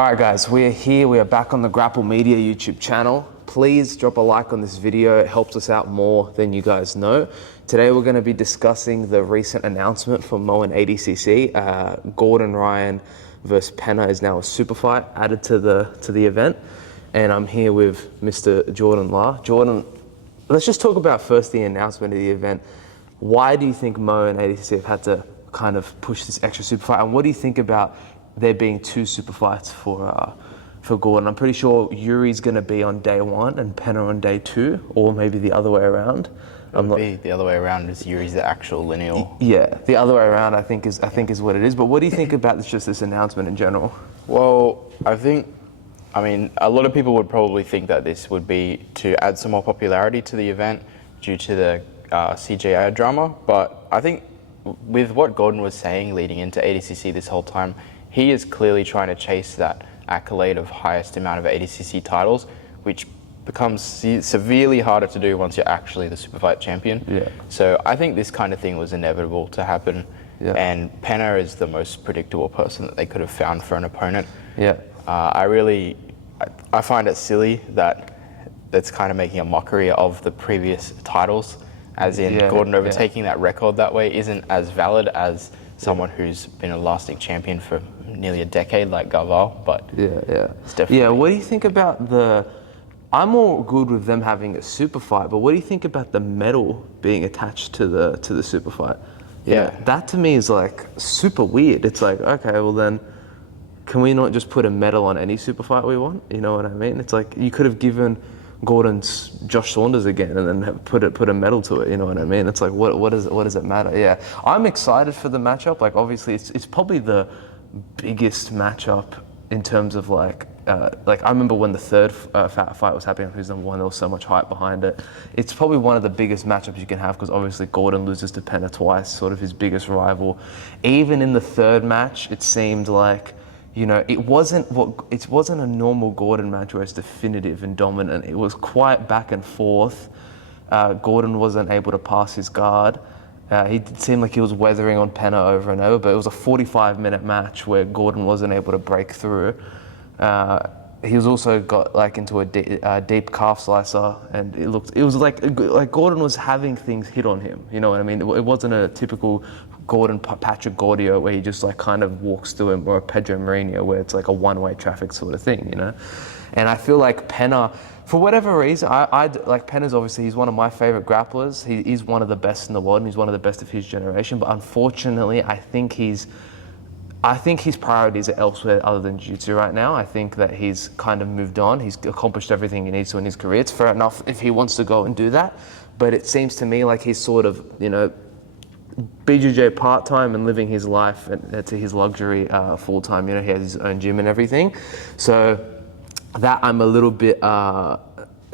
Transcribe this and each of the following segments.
Alright guys, we are here, we are back on the Grapple Media YouTube channel. Please drop a like on this video, it helps us out more than you guys know. Today we're going to be discussing the recent announcement from Mo and ADCC. Gordon Ryan versus Pena is now a super fight added to the event. And I'm here with Mr. Jordan Luh. Jordan, let's just talk about first the announcement of the event. Why do you think Mo and ADCC have had to kind of push this extra super fight? And what do you think about there being two super fights for Gordon? I'm pretty sure Yuri's going to be on day one and Pena on day two, or maybe the other way around. The other way around is Yuri's the actual lineal. Yeah, the other way around I think is what it is. But what do you think about this announcement in general? Well, I mean, a lot of people would probably think that this would be to add some more popularity to the event due to the CJI drama. But I think with what Gordon was saying leading into ADCC this whole time, he is clearly trying to chase that accolade of highest amount of ADCC titles, which becomes severely harder to do once you're actually the super fight champion. Yeah. So I think this kind of thing was inevitable to happen. Yeah. And Pena is the most predictable person that they could have found for an opponent. Yeah. I find it silly that it's kind of making a mockery of the previous titles, as in Gordon overtaking that record that way isn't as valid as someone who's been a lasting champion for nearly a decade like Gaval, but it's definitely... What do you think about I'm all good with them having a super fight, but what do you think about the medal being attached to the super fight? Yeah. That to me is like super weird. It's like, okay, well then, can we not just put a medal on any super fight we want? You know what I mean? It's like you could have given Gordon's Josh Saunders again and then put a medal to it, you know what I mean? It's like, what does it matter? Yeah, I'm excited for the matchup. Like obviously it's probably the biggest matchup in terms of like I remember when the third fight was happening, who's number one, there was so much hype behind it. It's probably one of the biggest matchups you can have because obviously Gordon loses to Pena twice, sort of his biggest rival. Even in the third match, it seemed like, you know, it wasn't a normal Gordon match where it's definitive and dominant. It was quite back and forth. Gordon wasn't able to pass his guard. He did seem like he was weathering on Pena over and over, but it was a 45-minute match where Gordon wasn't able to break through. He was also got like into a deep calf slicer, and it was like Gordon was having things hit on him. You know what I mean? It wasn't a typical Gordon Patrick Gordio where he just like kind of walks through him, or a Pedro Mourinho where it's like a one-way traffic sort of thing, you know? And I feel like Pena, for whatever reason, I like Pena's obviously, he's one of my favorite grapplers. He's one of the best in the world and he's one of the best of his generation, but unfortunately I think his priorities are elsewhere other than jiu-jitsu right now. I think that he's kind of moved on. He's accomplished everything he needs to in his career. It's fair enough if he wants to go and do that, but it seems to me like he's sort of, you know, BJJ part-time and living his life to his luxury full-time. You know, he has his own gym and everything. So that I'm a little bit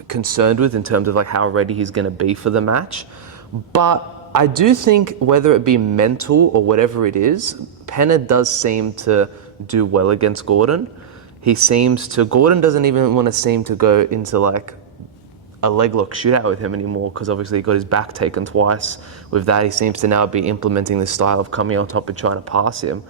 concerned with in terms of like how ready he's going to be for the match. But I do think whether it be mental or whatever it is, Pena does seem to do well against Gordon. Gordon doesn't even want to seem to go into like a leg lock shootout with him anymore because obviously he got his back taken twice. With that, he seems to now be implementing this style of coming on top and trying to pass him.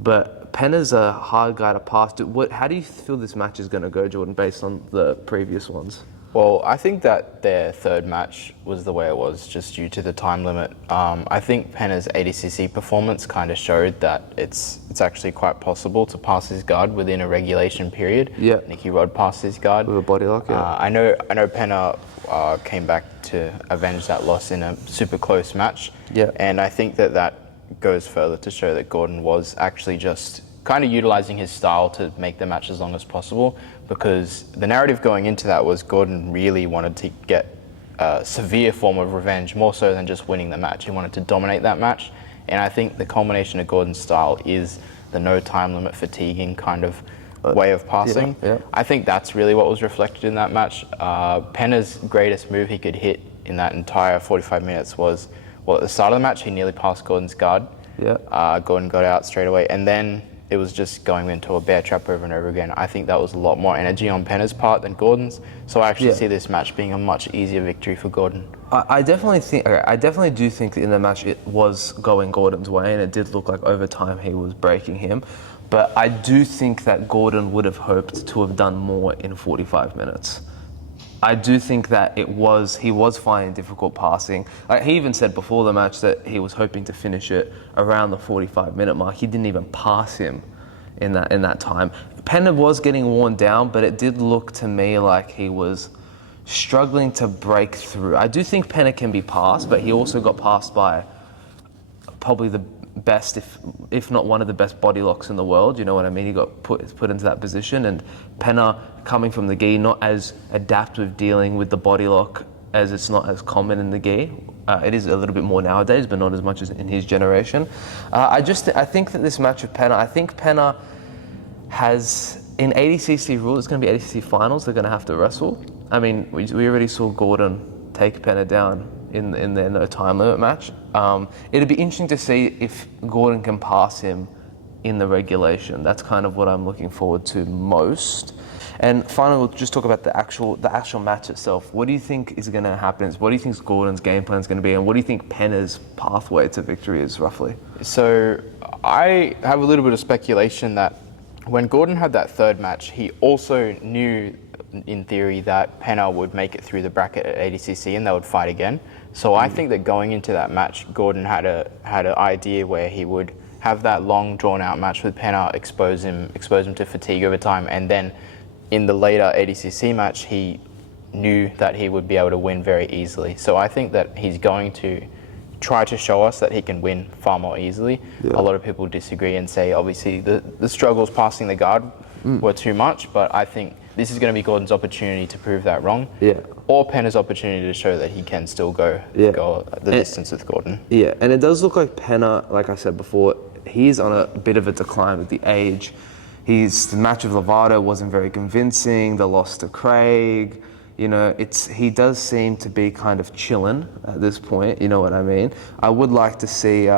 But Pena's a hard guy to pass. How do you feel this match is going to go, Jordan, based on the previous ones? Well, I think that their third match was the way it was just due to the time limit. I think Pena's ADCC performance kind of showed that it's actually quite possible to pass his guard within a regulation period. Yeah. Nicky Rod passed his guard. With a body lock, yeah. I know Pena came back to avenge that loss in a super close match. Yeah. And I think that goes further to show that Gordon was actually just kind of utilizing his style to make the match as long as possible, because the narrative going into that was Gordon really wanted to get a severe form of revenge, more so than just winning the match. He wanted to dominate that match, and I think the culmination of Gordon's style is the no time limit fatiguing kind of way of passing. Yeah. I think that's really what was reflected in that match. Pena's greatest move he could hit in that entire 45 minutes was, well, at the start of the match, he nearly passed Gordon's guard. Yeah. Gordon got out straight away, and then it was just going into a bear trap over and over again. I think that was a lot more energy on Pena's part than Gordon's, so I actually see this match being a much easier victory for Gordon. I definitely do think that in the match it was going Gordon's way, and it did look like over time he was breaking him. But I do think that Gordon would have hoped to have done more in 45 minutes. I do think that he was finding difficult passing. He even said before the match that he was hoping to finish it around the 45-minute mark. He didn't even pass him in that time. Pena was getting worn down, but it did look to me like he was struggling to break through. I do think Pena can be passed, but he also got passed by probably the best, if not one of the best body locks in the world. You know what I mean? He got put into that position, and Pena coming from the gi, not as adept with dealing with the body lock as it's not as common in the gi. It is a little bit more nowadays, but not as much as in his generation. I think that this match with Pena, I think Pena has, in ADCC rules, it's going to be ADCC finals, they're going to have to wrestle. I mean, we already saw Gordon take Pena down in their no time limit match. It'd be interesting to see if Gordon can pass him in the regulation. That's kind of what I'm looking forward to most. And finally, we'll just talk about the actual match itself. What do you think is going to happen? What do you think Gordon's game plan is going to be? And what do you think Pena's pathway to victory is, roughly? So I have a little bit of speculation that when Gordon had that third match, he also knew, in theory, that Pena would make it through the bracket at ADCC and they would fight again. So I think that going into that match, Gordon had an idea where he would have that long, drawn-out match with Pena, expose him to fatigue over time, and then in the later ADCC match, he knew that he would be able to win very easily. So I think that he's going to try to show us that he can win far more easily. Yeah. A lot of people disagree and say, obviously, the struggles passing the guard were too much, but I think this is going to be Gordon's opportunity to prove that wrong. Yeah. Or Pena's opportunity to show that he can still go the distance with Gordon. Yeah, and it does look like Pena, like I said before, he's on a bit of a decline with the age. The match with Lovato wasn't very convincing. The loss to Craig, he does seem to be kind of chilling at this point. You know what I mean? I would like to see. He's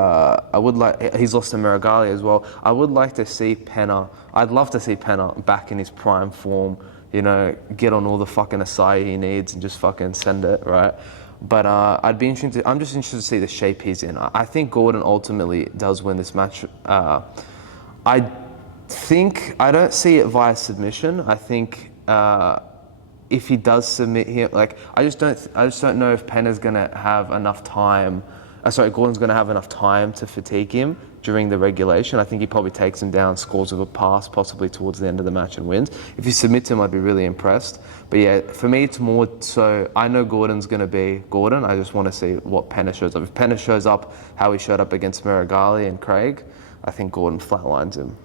lost to Merigali as well. I would like to see Pena. I'd love to see Pena back in his prime form. Get on all the fucking acai he needs and just fucking send it, right? But I'm just interested to see the shape he's in. I think Gordon ultimately does win this match. I don't see it via submission. I think if he does submit here, I just don't know if Pena's gonna have enough time. Gordon's gonna have enough time to fatigue him during the regulation. I think he probably takes him down, scores with a pass, possibly towards the end of the match and wins. If he submits him, I'd be really impressed. But yeah, for me, it's more so I know Gordon's gonna be Gordon. I just want to see what Pena shows up. If Pena shows up how he showed up against Merigali and Craig, I think Gordon flatlines him.